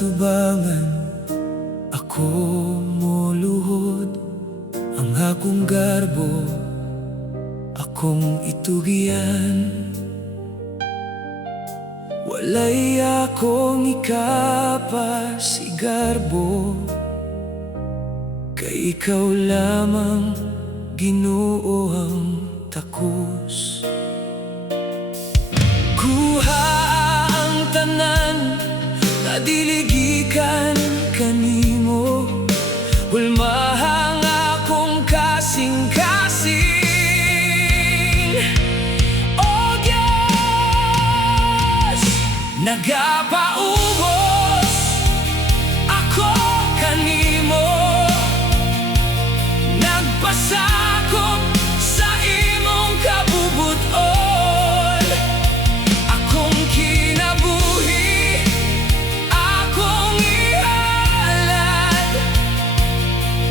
atubangan, ako moluhod. Ang akong garbo, akong itugian. Walay akong ikapas igarbo, kay ikaw lamang Ginoo ang takos. Kuha ang tanan, nadiligikan kanimo, hulmahang akong kasing-kasing. Oh Diyos, nagapaubos ako kanimo, nagpasakop sa imong kabubuton. Akong kinabuhi, akong ihalad,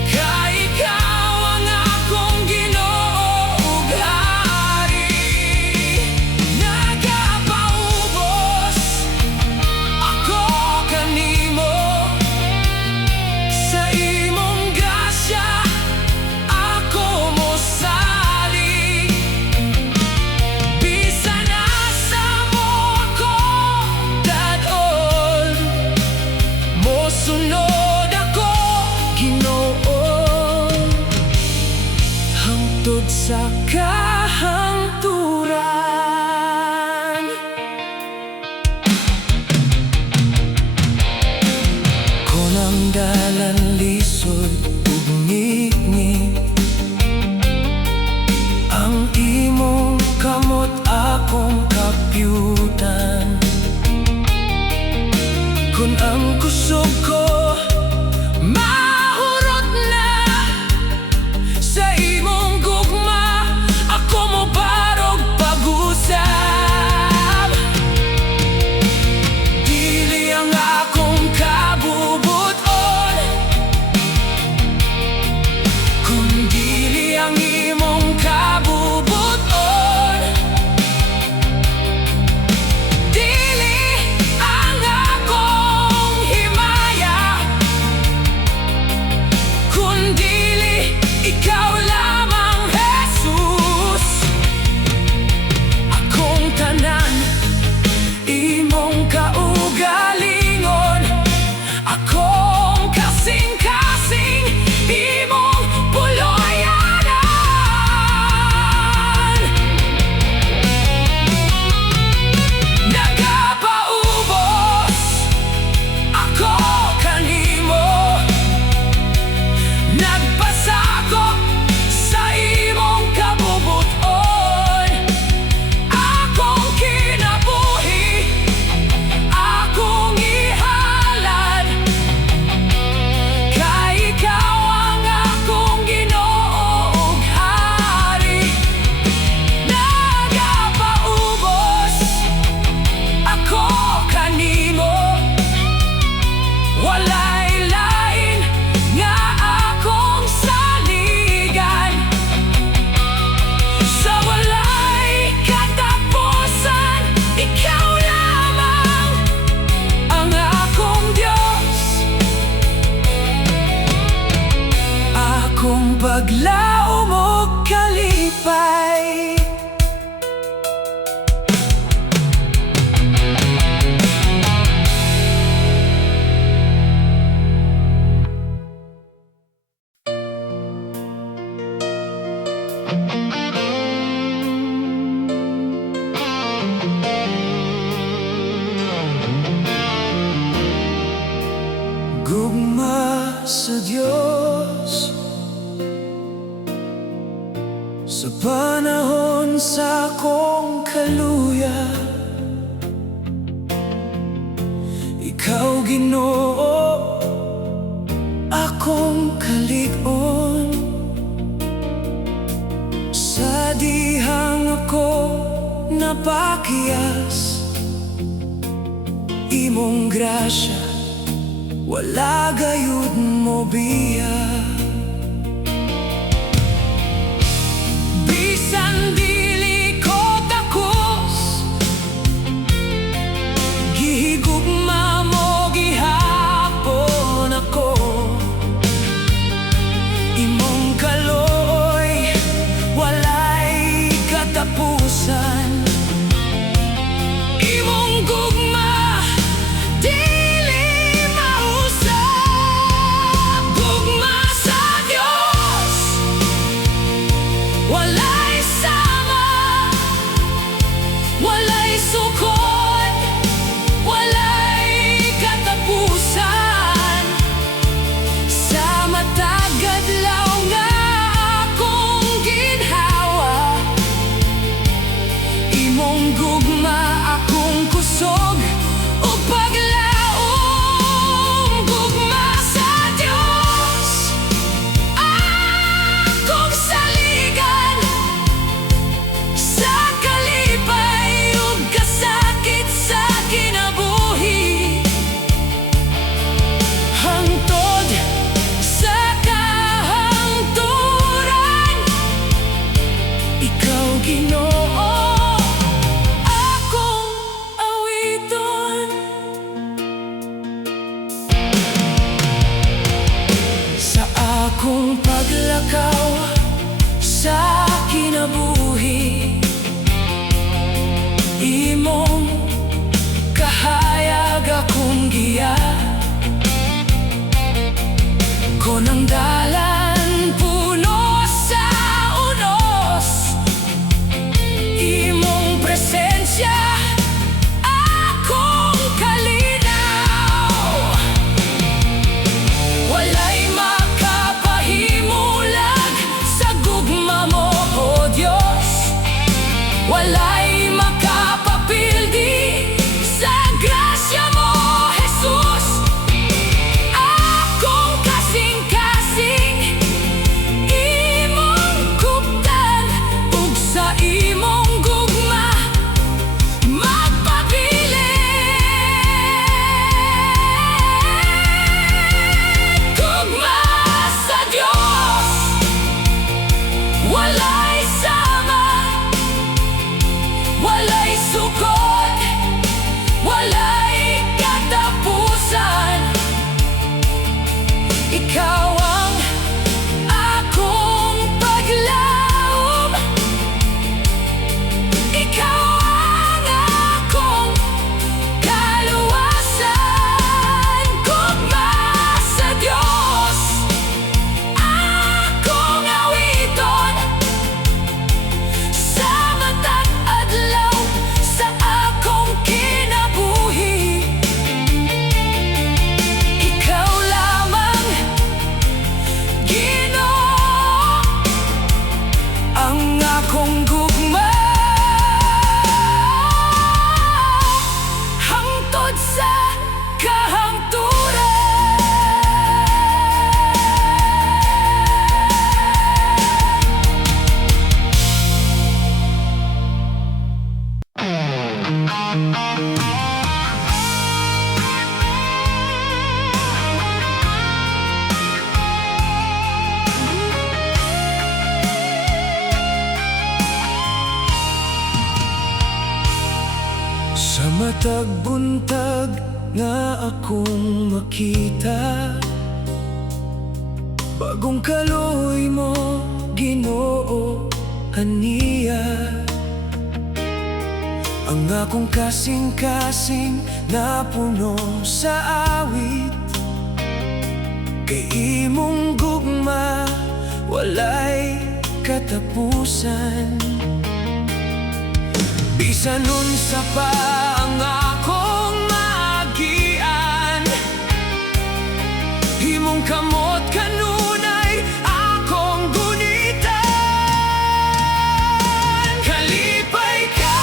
kay ikaw ang akong Ginoo ug Hari. Nagapaubos ako kanimo, sa imong grasya ako mosalig. Bisan asa mo ako dadon, mosunod ako Ginoo, hangtod sa kahangturan. Kunang dalan lisod ug ngit-ngit, ang imong kamot akong kapyutan. Kung ang kusog ko mahurot na sa imong gugma, ako mo barog pag-usab. Dili ang akong kabubuton, kundili ang imong kabubuton. Dili ang akong himaya, kundili ikaw lamang, Jesus. Akong tanan, imong kaugalingon, akong kasing-kasing, imong puloyanan. Nagapaubos ako kanimo, nagpasakop sa imong kabubuton. Akong kinabuhi, akong ihalad, kay ikaw ang akong Ginoo ug Hari. Nagapaubos ako kanimo, walay lain nga akong saligan. Sa walay katapusan, ikaw lamang ang akong Diyos. Akong paglaom ug kalipay. Gugma sa Diyos, sa panahon sa akong kaluya, ikaw Ginoo, akong kalig-on. Sa dihang ako napakiyas, imong grasya wala gayud mo biya. Bisan dili ko takos, gihigugma mo gihapon. katapusan. Imong gugma dili mausab. Gugma sa Dios walay sama, walay sukod, walay katapusan. Sa matag adlaw nga akong ginhawa, imong gugma akong kusog ug paglaom. Gugma sa Dios akong saligan, sa kalipay ug kasakit sa kinabuhi. Hangtod sa kahangturan, ikaw Ginoo akong awiton. Sa akong paglakaw sa kinabuhi, imong kahayag akong giya. Kunang dalan puno sa unos, imong presensya akong kalinaw. Walay makapahimulag sa gugma mo, O Dios. Walay makapapildi sa grasya mo, Jesus. Akong kasing-kasing imong kuptan, ug sa imong gugma magpabilin. Gugma sa Dios walay sama, walay sukod, walay katapusan. Ikaw ang akong paglaom, ikaw ang akong kaluwasan. Gugma sa Dios akong awiton, sa matag adlaw sa akong kinabuhi. Ikaw lamang Ginoo ang akong gugma, hangtod sa kahangturan. Sa matag buntag nga akong makita, bagong kaluoy mo, Ginoo, aniya. Ang akong kasing-kasing na puno sa awit, kay imong gugma walay katapusan. Bisan unsa pa ang akong maagian, imong kamot kanunay akong gunitan. Kalipay ka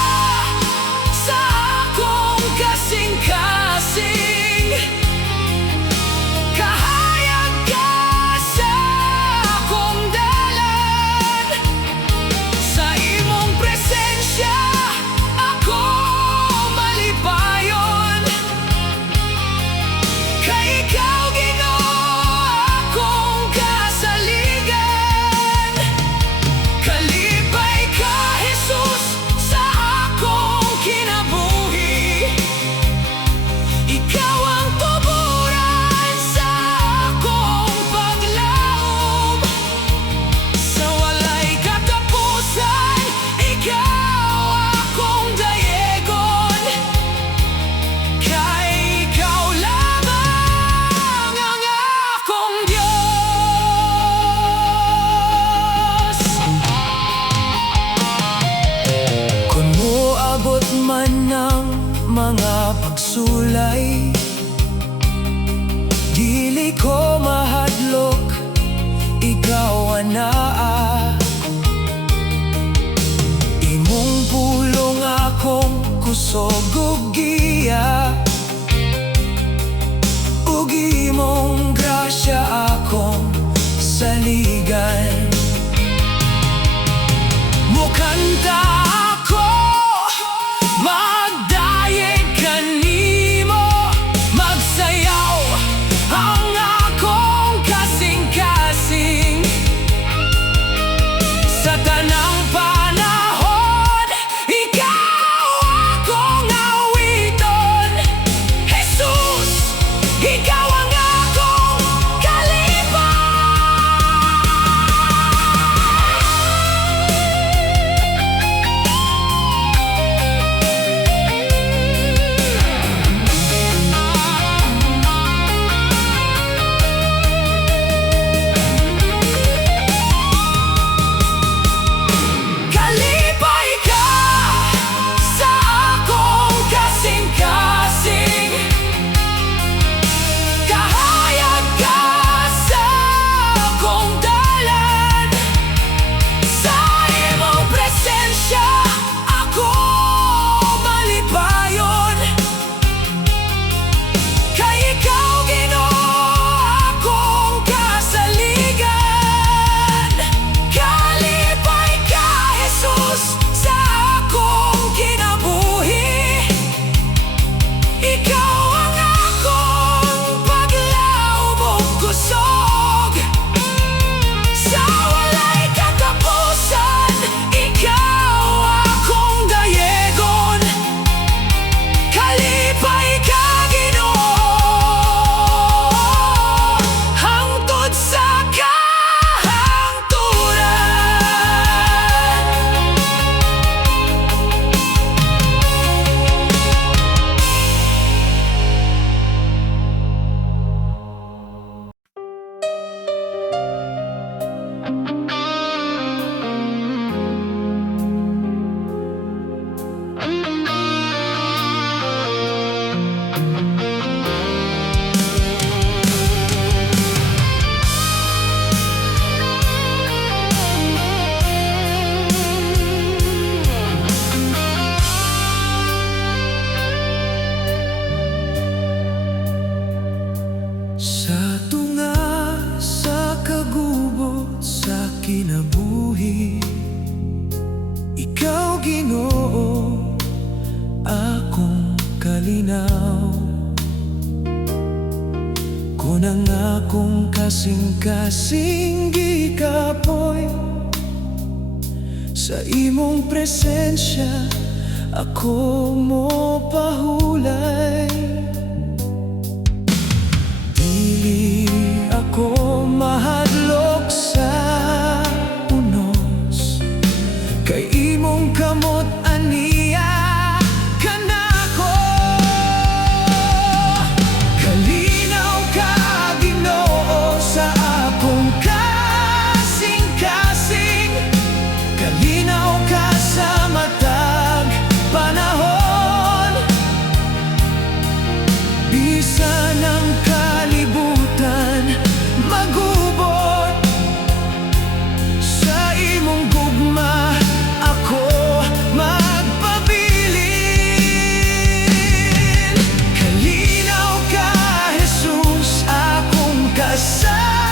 sa akong kasing-kasing, kahayag ka sa akong dalan. Sa imong presensya ako malipayon, kay ikaw Ginoo pagsulay, dili ko mahadlok, ikaw anaa. Imong pulong akong kusog ug giya, ug imong grasya akong saligan. Mukanta ako, magdayeg kanimo, magsayaw ang akong kasing-kasing. Sa tanang panahon, ikaw akong awiton. Jesus, ikaw ang akong kalipay. Kalipay ka sa akong kasing-kasing, kahayag ka sa akong dalan. Sa imong presensya ako malipayon, kay ikaw Ginoo akong kasaligan. Kalipay ka Jesus sa akong kinabuhi, ikaw ang akong paglaom ug kusog. Sa walay katapusan, ikaw akong dayegon. Kalipay ka Ginoo, hangtod sa kahangturan. Sa tunga, sa kagubot, sa kinabuhi, ikaw Ginoo akong kalinaw. Kunang akong kasing-kasing gikapoy, sa imong presensya ako mo pahulay. Dili ako mahadlok sa unos, kay imong kamot aniya kanako. Kalinaw ka Ginoo sa akong kasing-kasing, kalinaw ka sa matag panahon. Bisan ang kalibutan magubot, sa imong gugma ako magpabilin. Kalinaw ka Jesus akong kasaligan,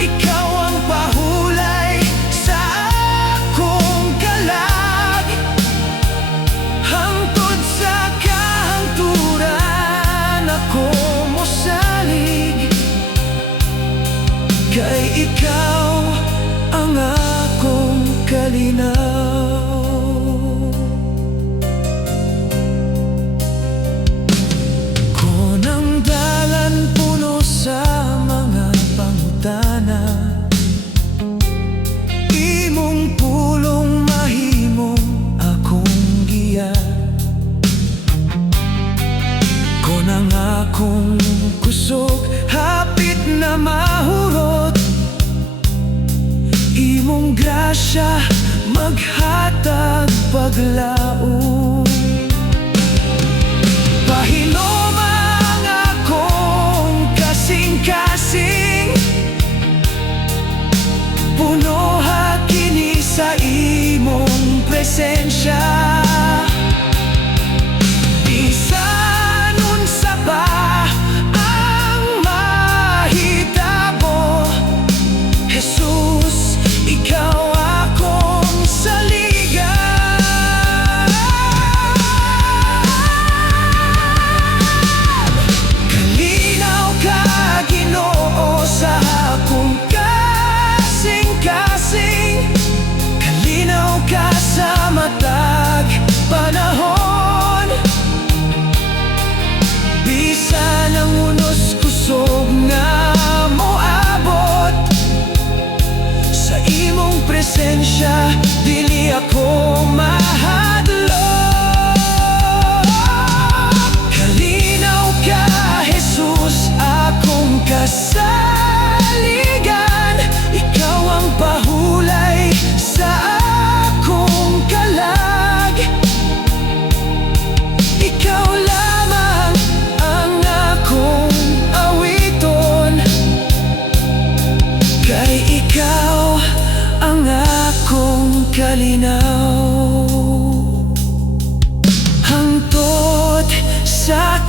ikaw ang pahulay sa akong kalag. Hangtod sa kahangturan ako mosalig, kay ikaw ang akong kalinaw. Kunang dalan puno sa mga pangutana, imong pulong mahimong akong giya. Kunang akong kusog hapit na mahurot, imong grasya maghatag paglaom.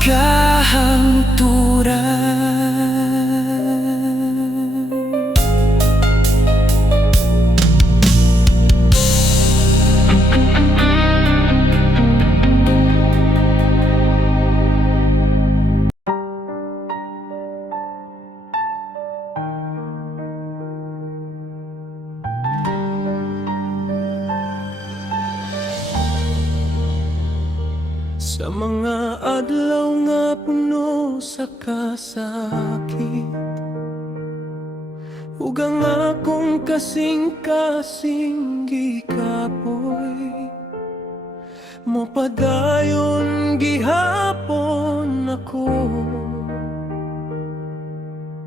kahangturan. Sa mga adlaw nga puno sa kasakit, ug ang akong kasing-kasing gikapoy, mopadayon gihapon ako.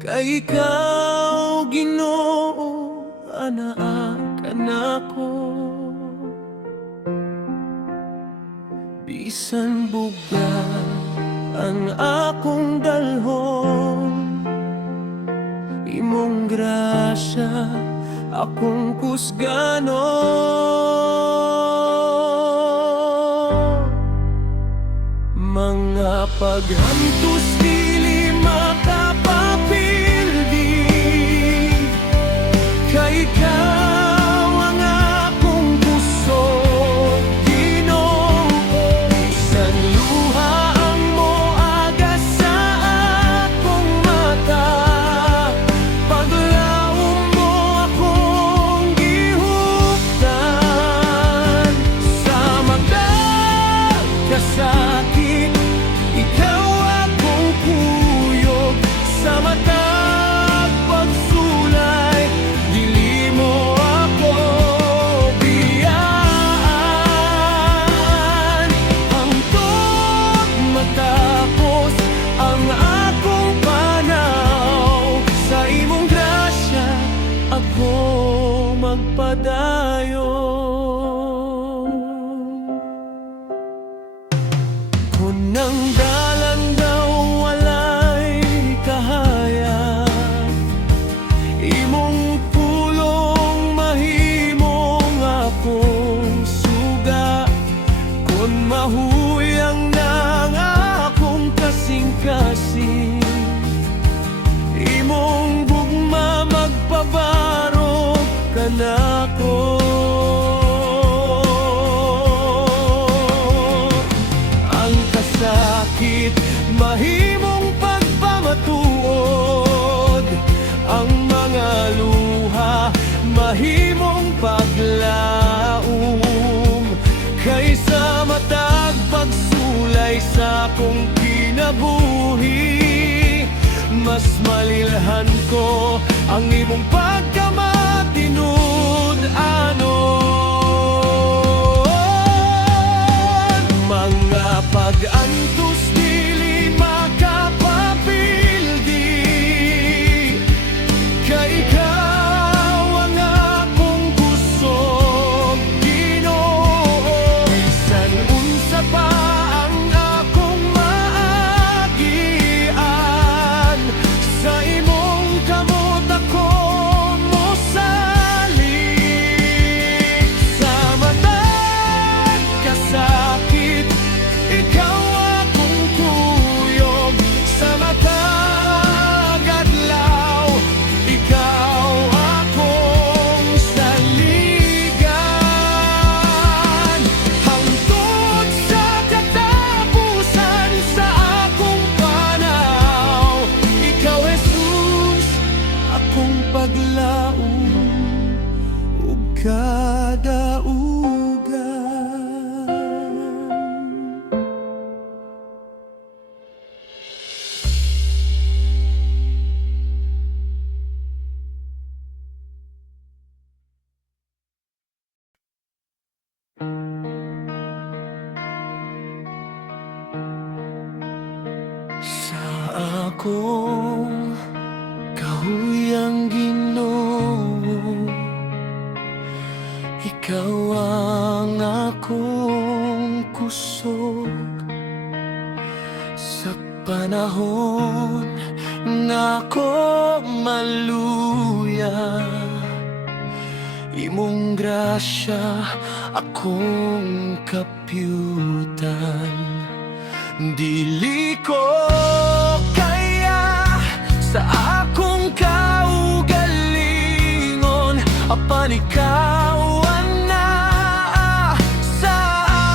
Kay ikaw, Ginoo, anaa ka nako. Bisan bugan ang akong dalhon, imong grasya akong kusganon. Mga paghantos dili makapapildi, kay ikaw ang akong puso. Sakit, ikaw akong kuyog sa matag pagsulay, dili mo ako biyaan. Hangtod matapos ang akong panaw, sa imong grasya ako magpadayon. Nang dalan daw walay kahaya, imong pulong mahimong akong suga. Kung mahuyang nang akong kasing-kasing, imong gugma magpabarog ka nako. Sakit, mahimong pagpamatuod, ang mga luha, mahimong paglaom. Kaysa matag pagsulay sa akong kinabuhi, mas malilhan ko ang imong pagkamatinud anon. Mga pag-antos dili makapapildi, kay ikaw ang akong kusog, Ginoo. Bisan unsa pa ang akong maagian, sa imong kamot ako mosalik. Sa matag kasakit, ikaw akong kuyog sa matag adlaw, ikaw akong saligan. Hangtod sa katapusan sa akong panaw, ikaw Jesus akong paglaom ug kadaugan. Sa akong kahuyang Ginoo, ikaw ang akong kusog. Sa panahon nga ako maluya, imong grasya akong kapyutan. dili ko kaya sa akong kaugalingon apan ikaw na sa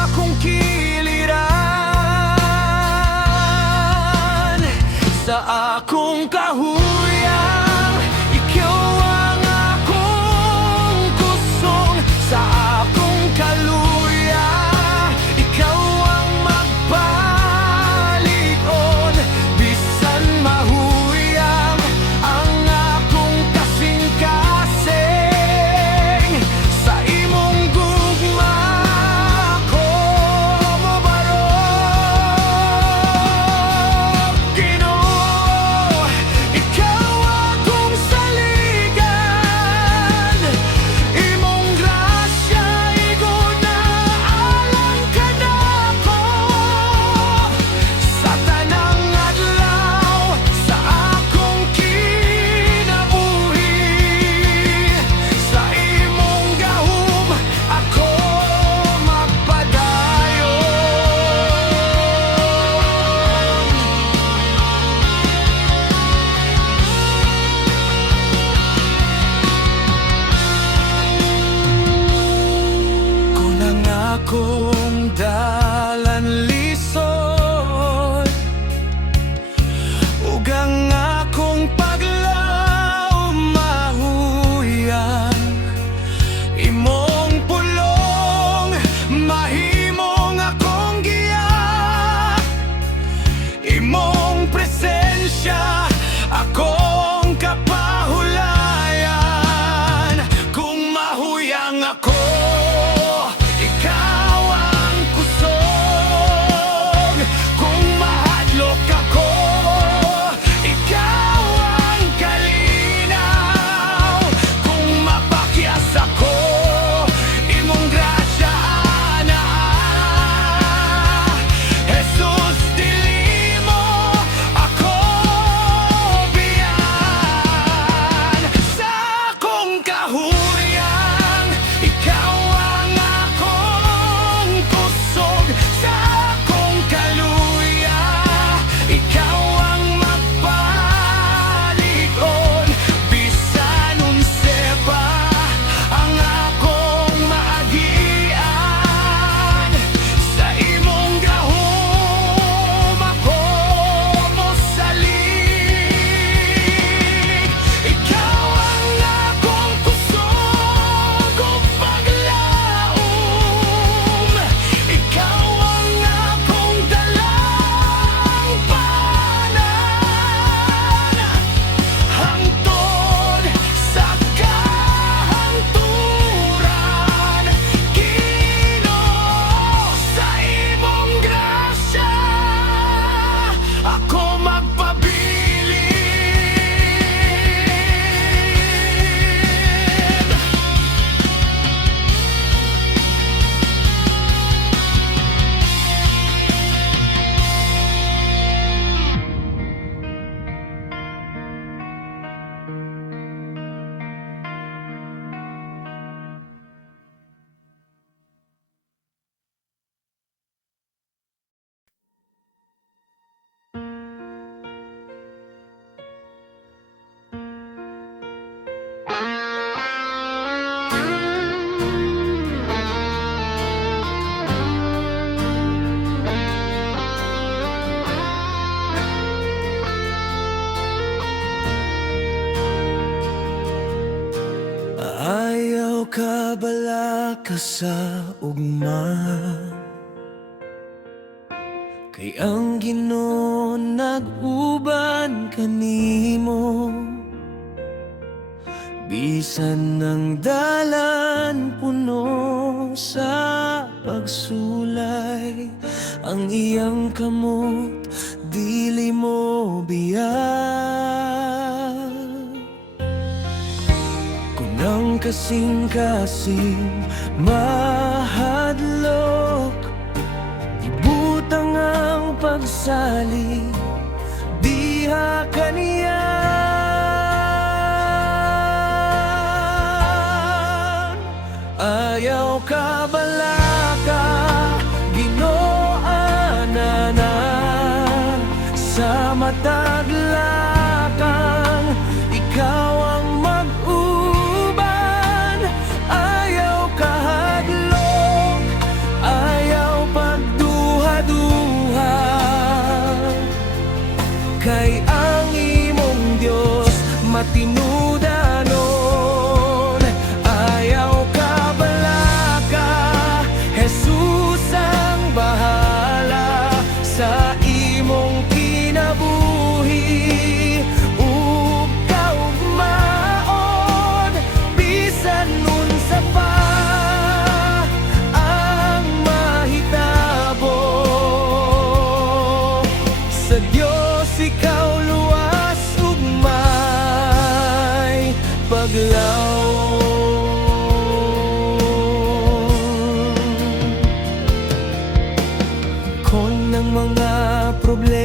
akong kiliran sa akong kahuyang ikaw ang akong kusong sa akong kaluya ikaw ang magpaligon bisan mahuyang ang akong kasing-kasing sa imong gugma ko mabarog Ginoo ikaw akong saligan imong grasya igod na alang ka nako sa tanang adlaw sa akong kinabuhi sa imong gahom ako magpadayon kung ang akong dalan lisod ug ang akong paglaom mahuyang imong pulong mahimong akong giya imong presensya akong kapahulayan kung mahuyang ako ikaw ang kusog kung mahadlok ako ikaw ang kalinaw kung mapakyas ako imong grasya ana Jesus dili mo ako biyan sa akong kahuyang ikaw ang akong kusog sa akong kaluya ikaw ang magpaligon bisan unse pa ang akong maagian sa imong gahom ako mosalig ikaw ang akong kusog ug paglaom ikaw ang akong dalang panan hangtod sa kahangturan Ginoo sa imong grasya ako magpabilin ayaw ka bala ka sa ugma kay ang Ginoo nag-uban kanimo bisan ng dalan puno sa pagsulay ang iyang kamot dili mo biyan kunang kasing-kasing mahadlok ibutang ang pagsalig diha kaniya ayaw ka bala ka Ginoo ana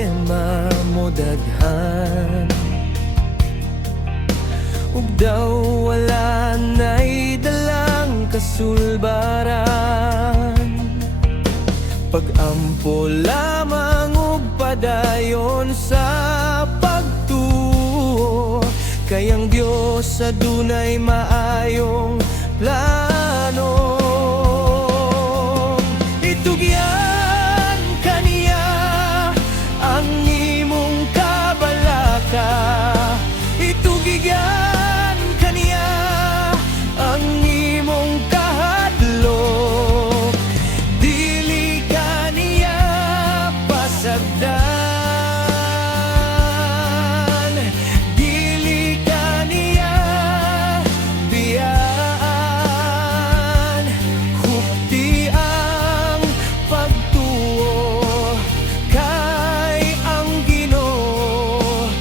problema mo daghan, ug daw wala na'y dalang kasulbaran. Pag-ampo lamang ug padayon sa pagtuo, kay ang Diyos sa dunay maayong plano. Itugyan kaniya ang imong kabalaka, itugigan kaniya ang imong kahadlok, dili kaniya pasagdan, dili kaniya biyaan. Hupti ang pagtuo kay ang Ginoo,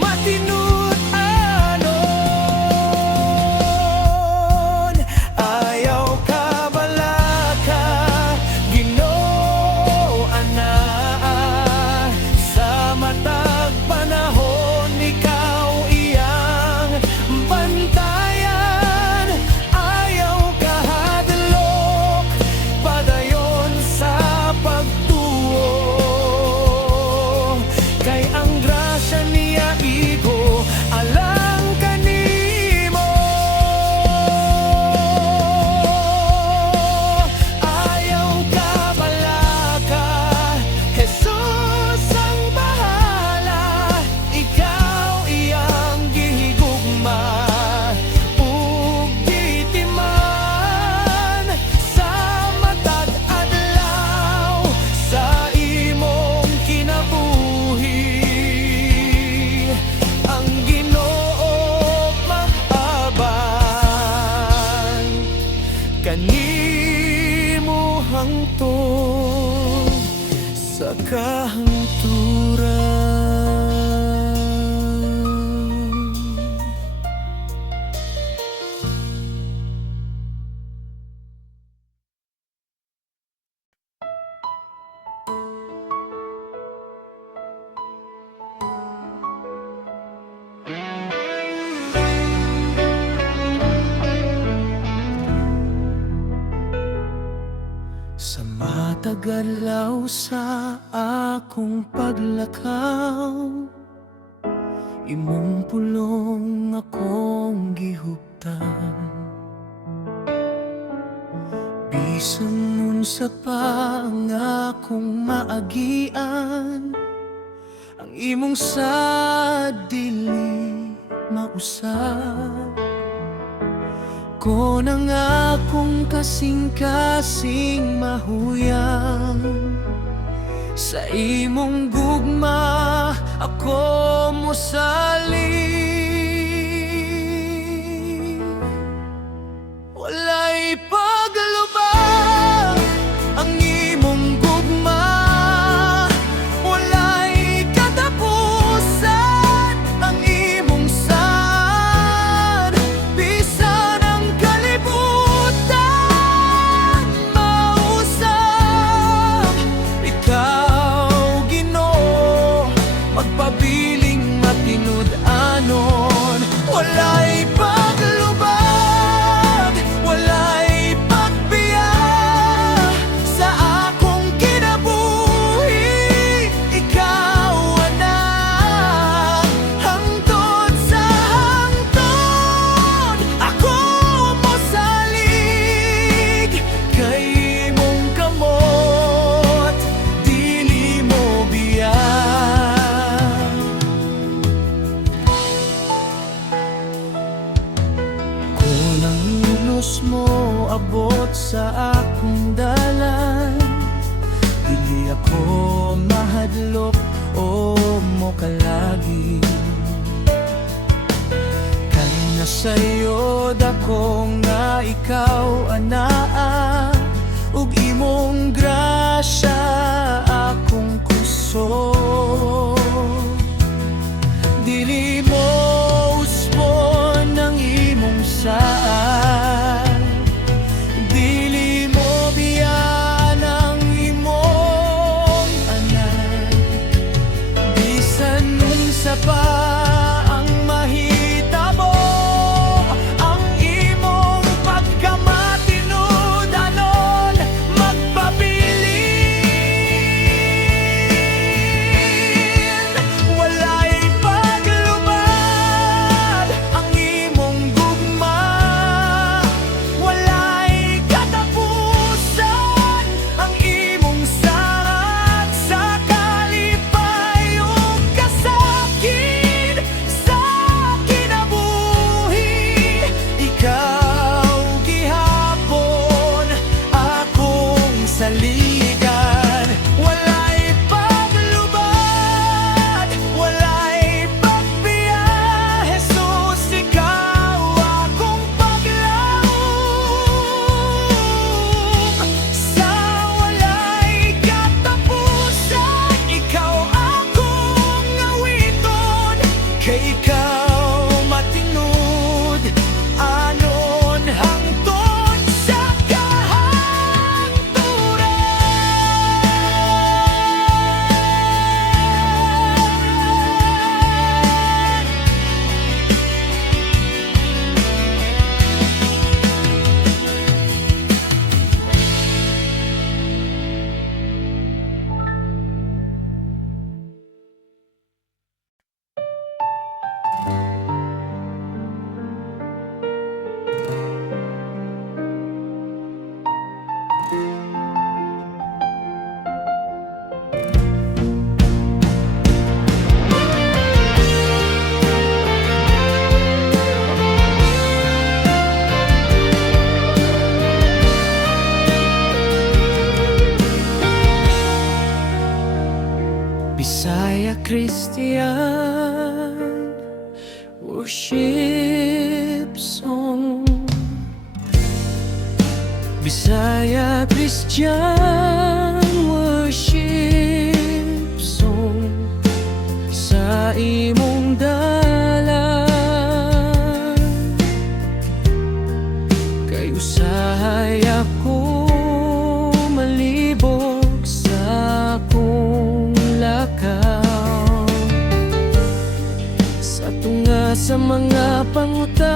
matinud-anon. Ayaw ka balaka, Ginoo ana, sa matag panahon ikaw iyang bantayan. Ayaw ka hadlok, padayon sa pagtuo, kay ang grasya niya igo alang kanimo. Ayaw ka balaka, Jesus ang bahala, ikaw iyang gihigugma ug gitiman sa matag adlaw sa imong kinabuhi. Ang Ginoo maaban kanimo hangtod sa kahangturan. Sa matagalaw sa akong paglakaw, imong pulong akong gihuptan. Bisan nun sa pa ang akong maagian, ang imong sa dili mausap. Ko nang akong kasing-kasing mahuyang, sa imong gugma ako mosali. Walay paglubag ang imong gugma, walay katapusan ang imong sad. Bisan ang kalibutan mausap, ikaw Ginoo magpabiling matinud-anon. Walay paglubag, walay pagbiya sa akong kinabuhi. Ikaw ana, hangtod sa hangtod ako mosalig, kay imong kamot dili mo biyan. Kung ang ulos mo abot sa akong dalan, dili ako mahadlok o mokalagi. Kay nasayo dako nga ikaw anaa, ug imong grasya akong kusog. Dili mo usbon ang imong saan, dili mo biyan ang imong anak. tuigan. Wala'y paglubad, wala'y pagbiya. Jesus, ikaw akong paglaom. Sa wala'y katapusan, ikaw akong awiton. Kay ikaw matinud, anon hangtod sa kahangturan. Bisaya Christian worship song. Bisaya Christian worship song. Sa imong dalan kay usahay ako malibog sa akong lakaw. Sa tunga sa mga pangutana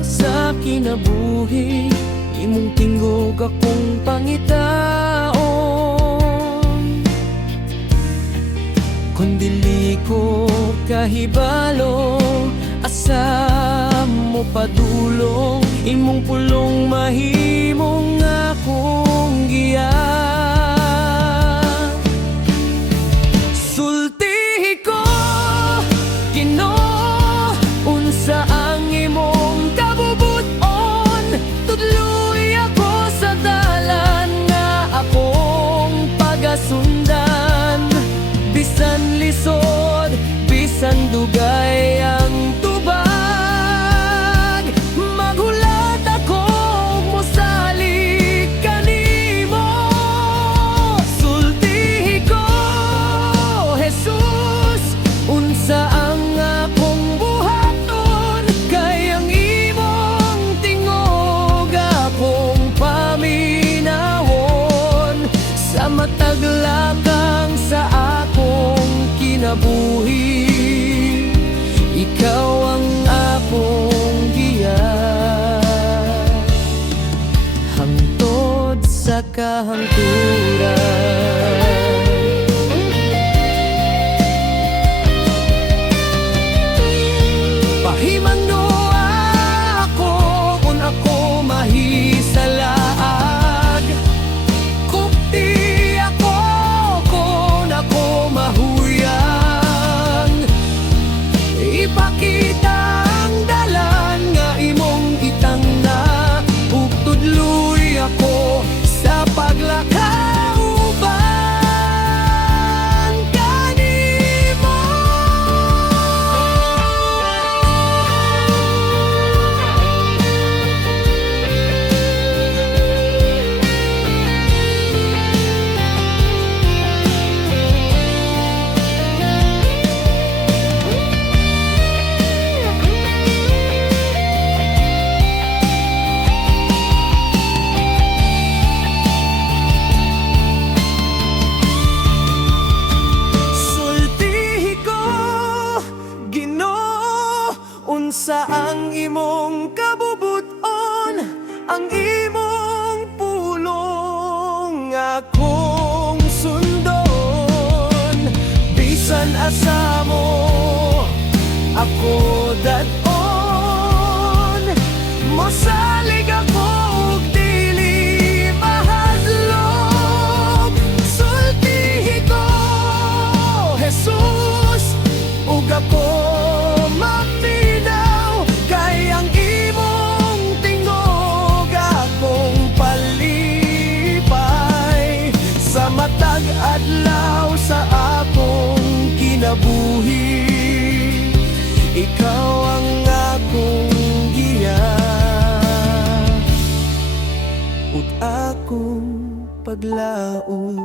sa kinabuhi, imong tingog akong pangitaon. Kung dili ko kahibalo, asa mo padulong, imong pulong mahimong akong giya. Sultihi ko, Ginoo, unsa ang imong kabubuton. Tudloy ako sa dalan nga akong pagasundan. Bisan lisod, bisan dugay ang tubag, maghulat ako mosalig kanimo. Sultihi ko, Jesus, unsa ang akong buhaton. Kay ang imong tingog akong paminawon. Sa matag lakang sa akong kinabuhi, ikaw ang akong giya. Hangtod sa kahangturan. Pahimangno ako kung ako mahisalaag. Kupti ako kung ako mahuyang. Ipakita ang dalan nga imong gitangna, ug tudloy ako sa paglakauban kanimo. Sultihi ko, Ginoo, unsa ang imong kabubuton. Ang imong pulong akong sundon. Bisan asa mo ako dadon, mosalig ako ug dili mahadlok. Sultihi ko, Jesus, ug ako maminaw. Kay ang imong tingog akong palipad. adlaw sa akong kinabuhi. Ikaw ang akong giya ug akong paglaom.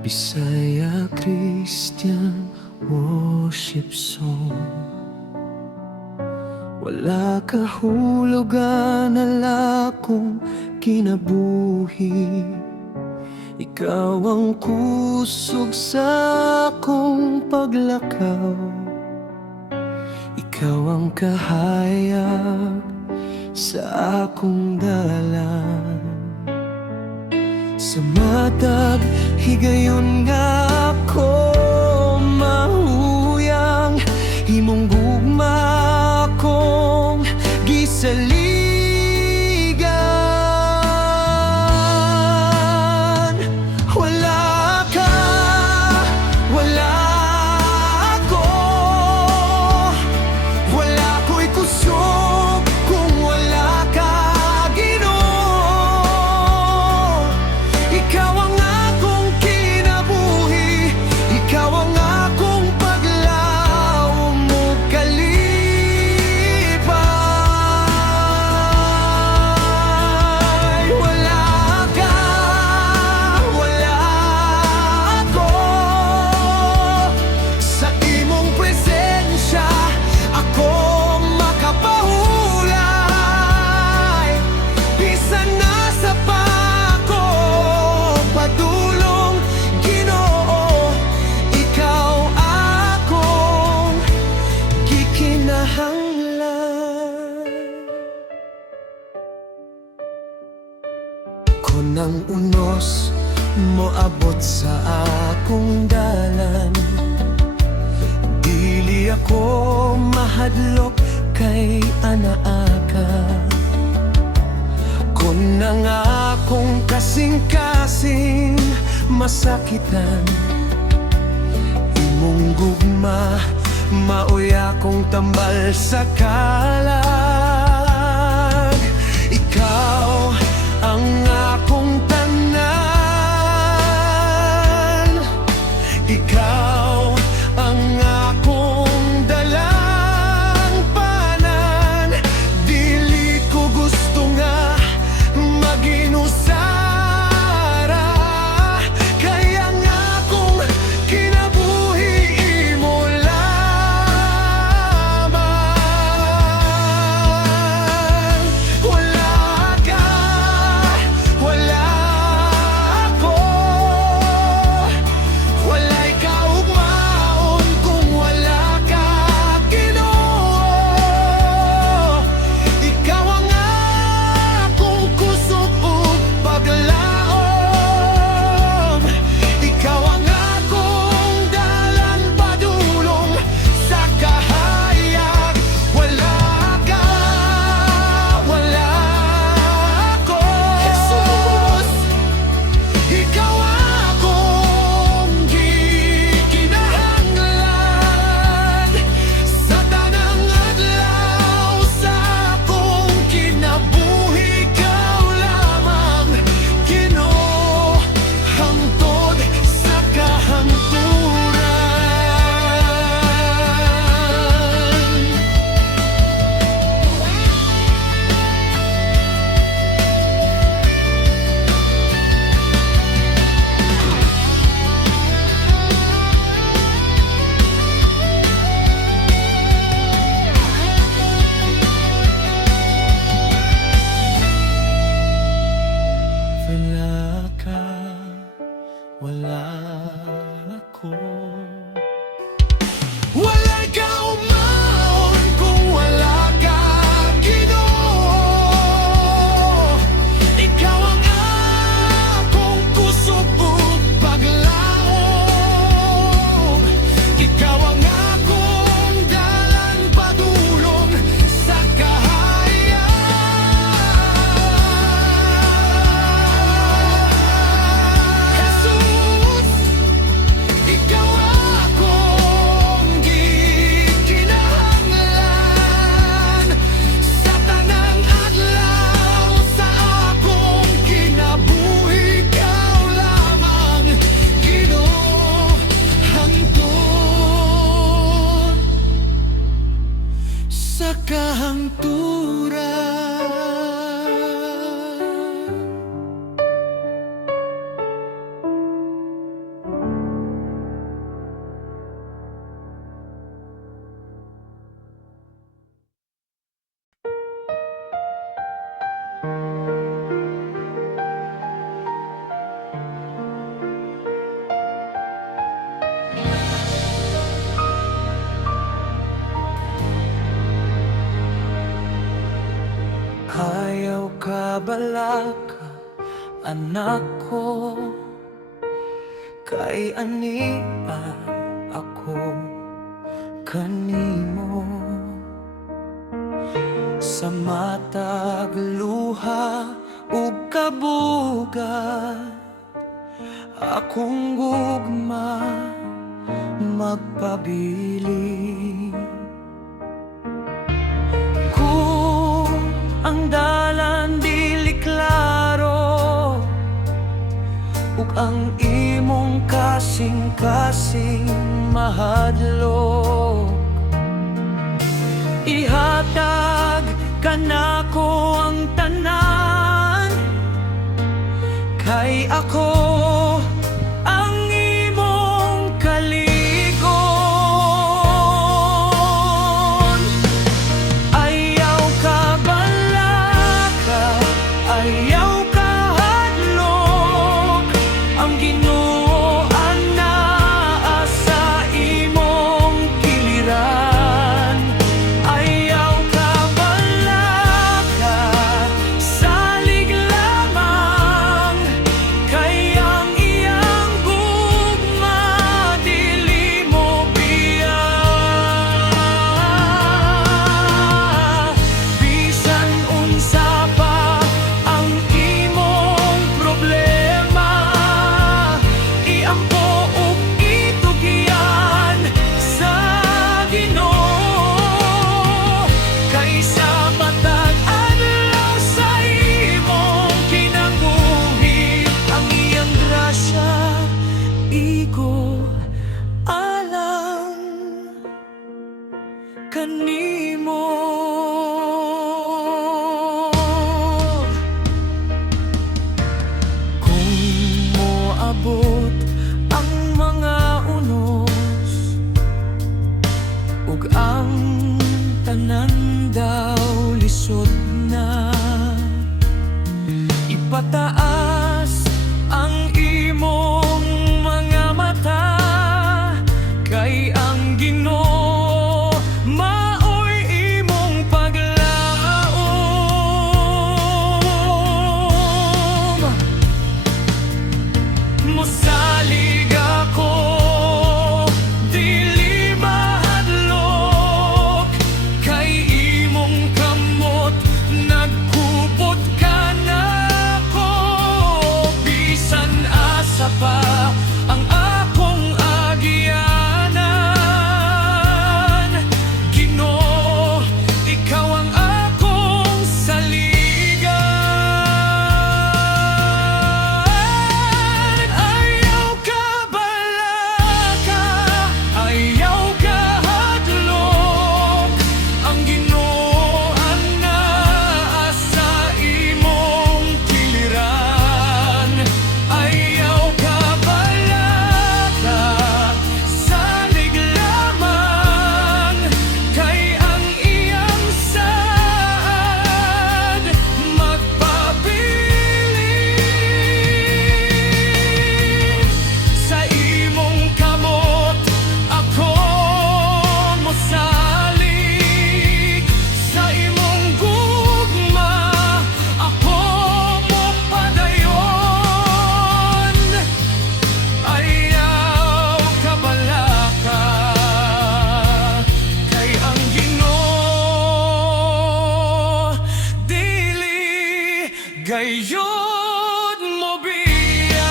Bisaya Christian worship song. Wala kahulugan na akong kinabuhi. Ikaw ang kusog sa akong paglakaw. Ikaw ang kahayag sa akong dalan. Sa matag higayon nga ako mahuyang, imong gugma akong gisaligan. Wala ka, wala ako, wala ko'y kusog kung wala ka, Ginoo. Ikaw ang akong kinabuhi, ikaw ang akong paglaom mo kalipay. Wala ka, wala ako, sa imong presensya ako makapahulay. Bisan nasa pa ako padulong, Ginoo, ikaw akong gikinahanglan. Kunang unos moabot sa akong dalan, dili ako mahadlok kay anaaka. Kunang akong kasing-kasing masakitan, imong gugma maoy akong tambal sa kalag. Ikaw ang akong tanan, ikaw ang akong dalang panan. Dili ko gusto nga maginusara, kaya nga akong kinabuhi imo lamang. Wala ka, wala ako, wala'y kaugmaon kung wala ka, Ginoo. Ikaw ang akong kusog ug paglaom, ikaw ang akong dalan padulong sa kahayag. Wala ka, wala ako, Jesus. Ikaw akong gikinahanglan sa tanang adlaw sa akong kinabuhi. Ikaw lamang, Ginoo, hangtod sa kahangturan. Wala ka, wala ako, wala'y kaumaon kung wala ka, Ginoo. Ikaw ang akong kusog ug paglaom, ikaw ang kabalaka, anak ko. Kay ani ako kanimo. Sa matag luha ug kabugat, akong gugma magpabili. Kung ang dalan dili klaro, ug ang imong kasing-kasing mahadlok, ihatag kanako ang tanan, kay ako ang imong kaligon. Ayaw ka balaka, ayaw ka hadlok, ang Ginoo anaa sa imong kiliran. Ayaw ka balaka, salig lamang, kay ang iyang gugma dili mo biya. Bisan unsa pa ang imong problema, iampo ug itugyan sa Ginoo. Kaysa matag adlaw sa imong kinabuhi, ang iyang grasya igo alang kanimo. Kung moabot ang mga unos, ug ang tanan daw lisod na, ipataas ang imong mga mata, kay ang Ginoo maoy imong paglaom. Mosalig ako, dili mahadlok, kay imong kamot nagkupot ka nako. Bisan asa pa ang akong agyanan, Ginoo, ikaw ang akong saligan. Ayaw ka balaka, ayaw ka hadlok, ang Ginoo anaa sa imong kiliran. Ayaw ka balaka, salig lamang, kay ang iyang saad magpabilin. Sa imong kamot ako mosalig, sa imong gugma ako mopadayon. Ayaw ka balaka, kay ang Ginoo dili gayud mo biya.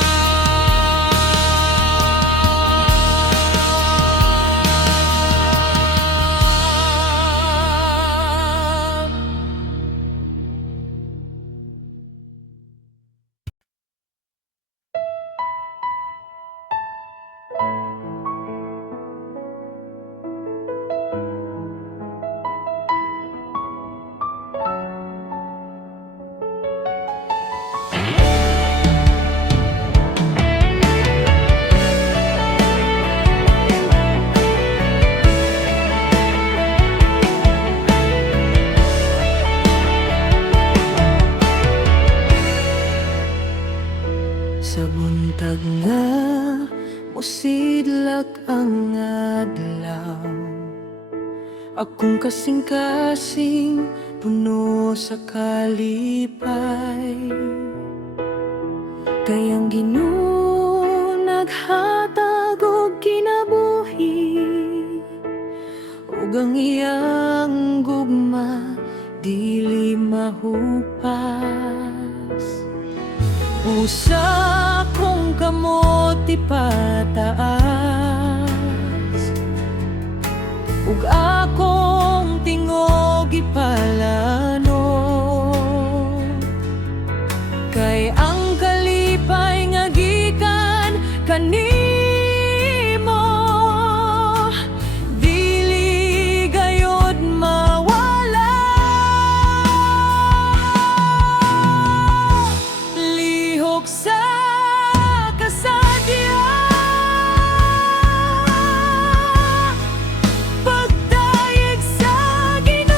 Sa buntag nga mosidlak ang adlaw, akong kasing-kasing puno sa kalipay. Kayang Ginoo naghatag og kinabuhi, ug ang iyang gugma dili mahupas. Usa kong kamot ipataas, ug akong tingog ipalano. Kay ang kalipay nga gikan kanimo, dili gayud mawala. Lihok sa kasadya, pagdayeg sa Ginoo.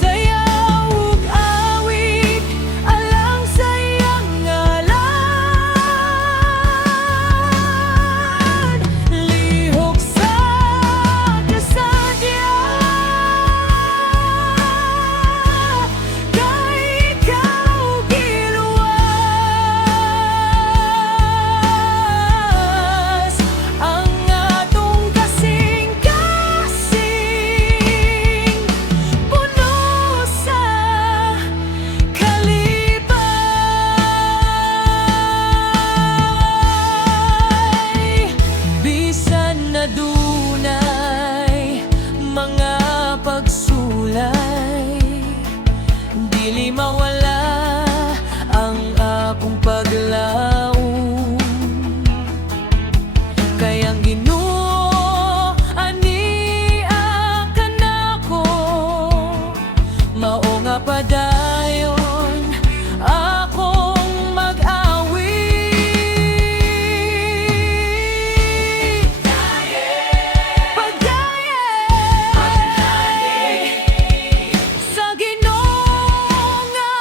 Sayaw ug awit alang sa iyang ngalan. Lihok sa kasadya, kay ikaw giluwas ang atong kasing-kasing, puno sa kalipay. Bisan na dunay mga pagsulay, dili mawala ang akong paglaom. Kayang Ginoo ania kanako, mao nga padayon akong mag-awit. Pagdayeg sa Ginoo nga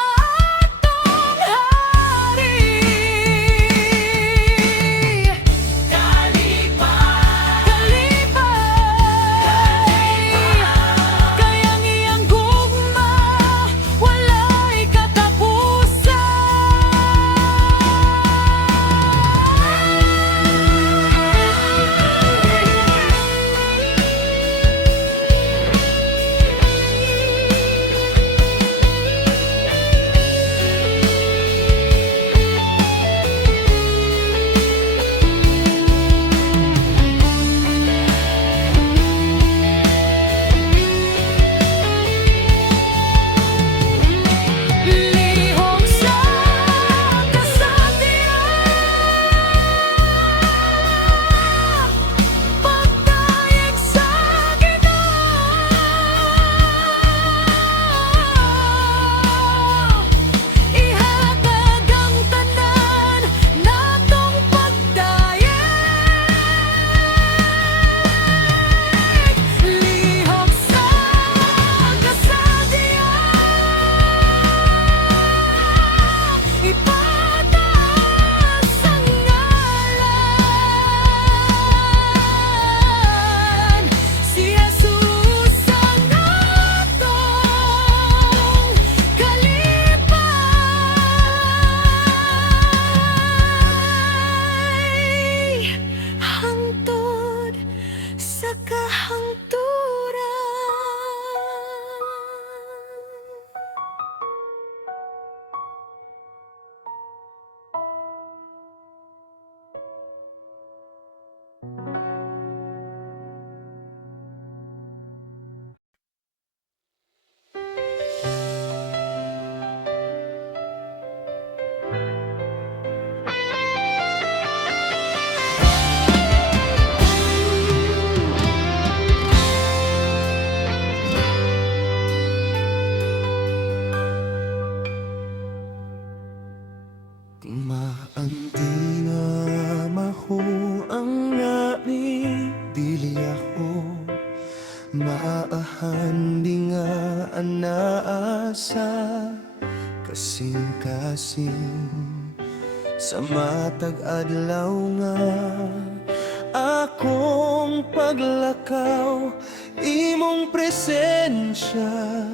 atong hari. Kalipay, kayang iyang gugma walay lihok sa kasadya, pagdayeg sa Ginoo. Ihatag ang tanan natong pagdayeg. Lihok sa kasadya, ipataas ang ngalan. Si Jesus ang atong kalipay, hangtod sa kahangturan. Maanti nga maho ang nai, dili ako maahan di nga anaasa. Kasing-kasing sa matag adlaw nga akong paglakaw, imong presensya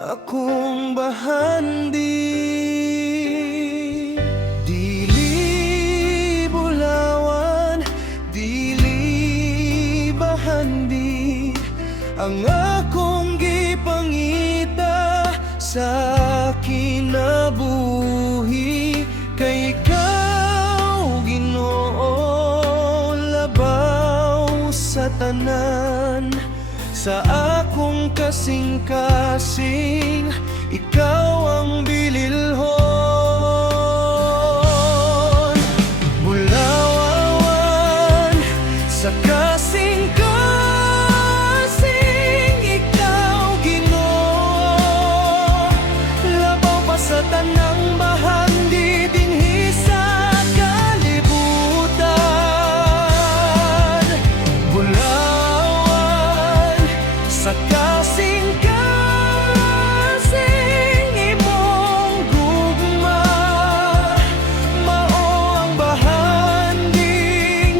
akong bahandi. Dili bulawan, dili bahandi, ang akong gipangita sa kinabuhi. Kay ikaw, Ginoo, labaw sa tanan, sa akong kasing-kasing, ikaw ang bililhon. Bulawan sa kasing-kasing, ikaw, Ginoo, labaw pa sa tanang bahandi dinhi sa kalibutan. Bulawan sa kasing-kasing, imong gugma, mao ang bahandi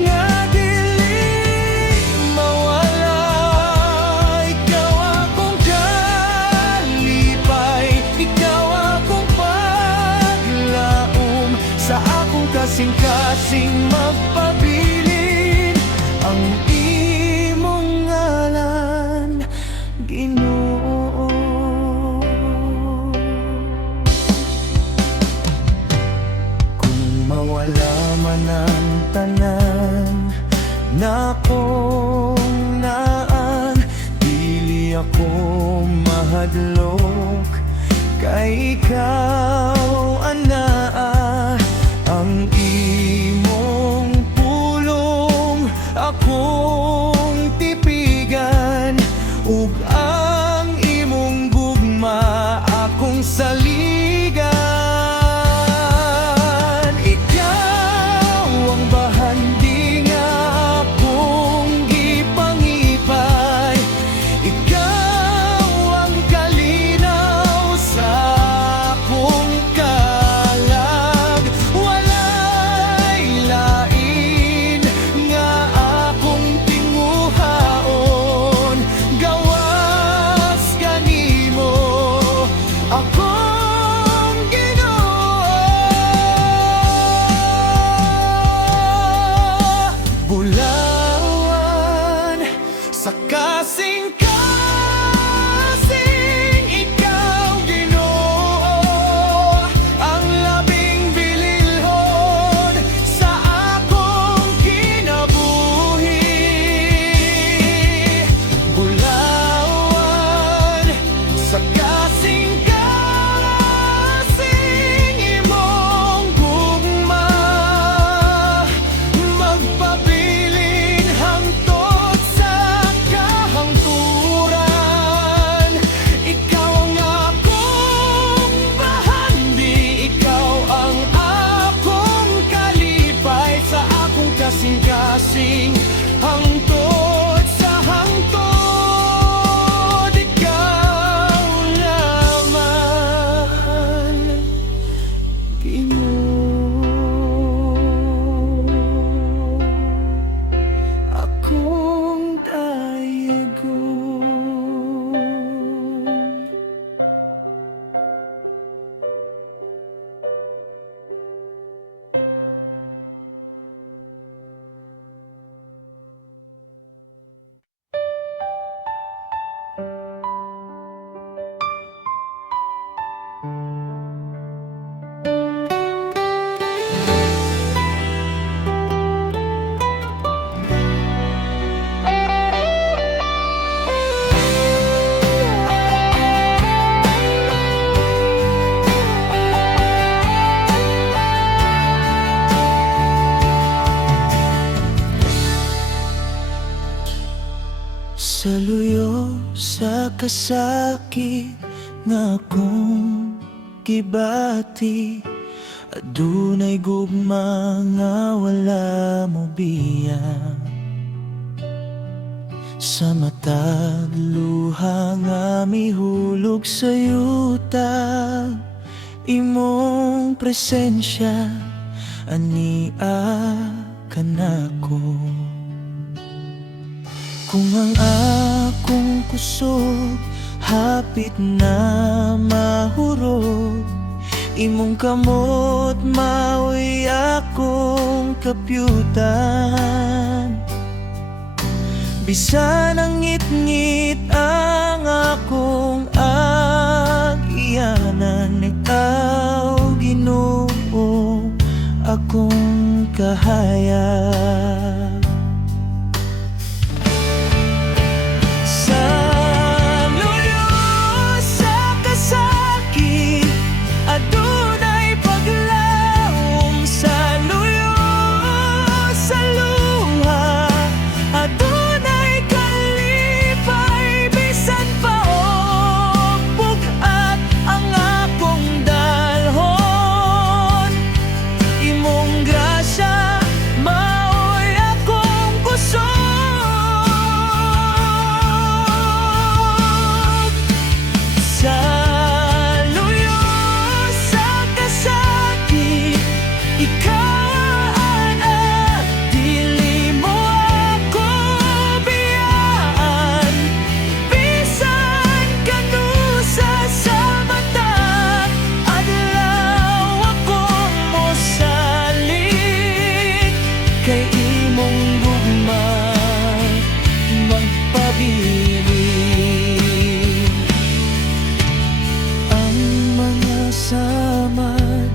nga dili mawala. Ikaw akong kalipay, ikaw akong paglaom, sa akong kasing-kasing magpabilin ang imong ngalan, Ginoo. Kung mawala man ang tanan na akong naan, dili ako mahadlok, kay ikaw, anaa, ang imong pulong akong tipigan, ug ang imong gugma akong saligan. Ikaw ang bahandi nga akong gipangipay, ikaw ang kalinaw sa akong kalag. Walay lain nga akong tinguhaon, gawas kanimo akong Ginoo. Bulawan sa kasing-kasing, ikaw, Ginoo, ang labing bililhon sa akong kinabuhi. Bulawan sa kasing-kasing, imong gugma, magpabilin hangtod sa kahangturan. Ikaw ang akong bahandi, ikaw ang akong kalipay, sa akong kasing-kasing hangtod sa hangtod. Ikaw lamang, Ginoo, akong dayegon. Sa luyo sa kasakit nga akong gibati, adunay gugma nga wala mo biyang. Sa matag luha nga mihulog sa yuta, imong presensya ania kanako. Kung ang akong kusog hapit na mahurog, imong kamot maoy akong kapyutan. Bisan ang ngit-ngit ang akong ag-iyanan, ikaw Ginoo akong kahayag. Sa luyo sa kasakit, adunay paglaom. Sa luyo sa luha, adunay kalipay. Bisan pa og bugat ang akong dalhon, imong grasya maoy akong kusog. Sa luyo sa kasakit, ikaw ana, dili mo ako biyaan. Bisan kanusa sa mata, adlaw akong mosalig. Kay imong gugma magpabilin. Ang mga samad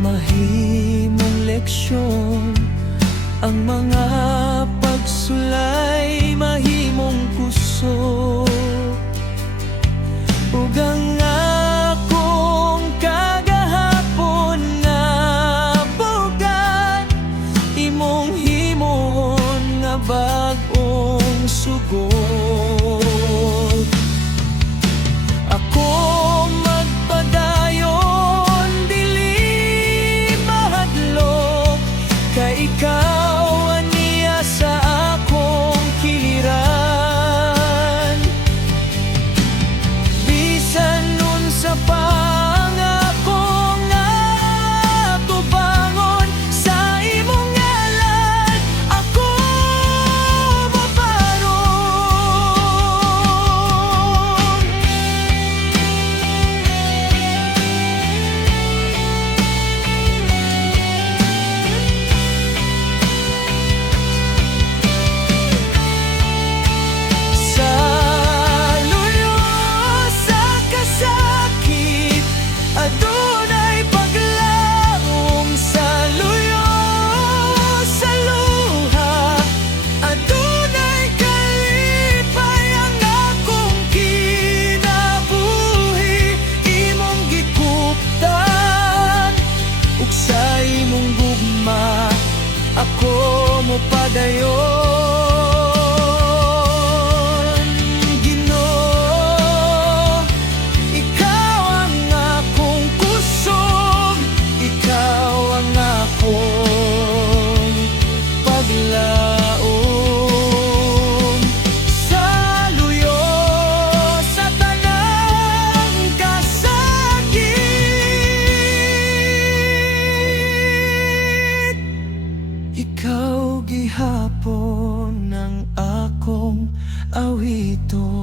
mahimong leksyon, ang mga pagsulay mahimong kusog. Ug ang akong kagahapon nga bugat, imong himon nga bag-ong sugod. Ako magpadayon, dili mahadlok, kay ikaw aniya sa akong kiliran. Bisan unsa pa ang akong atubangon, sa imong ngalan ako maparon. Sa luyo sa kasakit, adunay paglaom. Sa luyo sa luha, adunay kalipay. Ang akong kinabuhi imong gikuptan, ug sa imong gugma ako mo padayon. Ginoo, ikaw ang akong kusog, ikaw ang akong paglaom. Sa luyo sa tanang kasakit, ikaw gihapon ang akong awiton.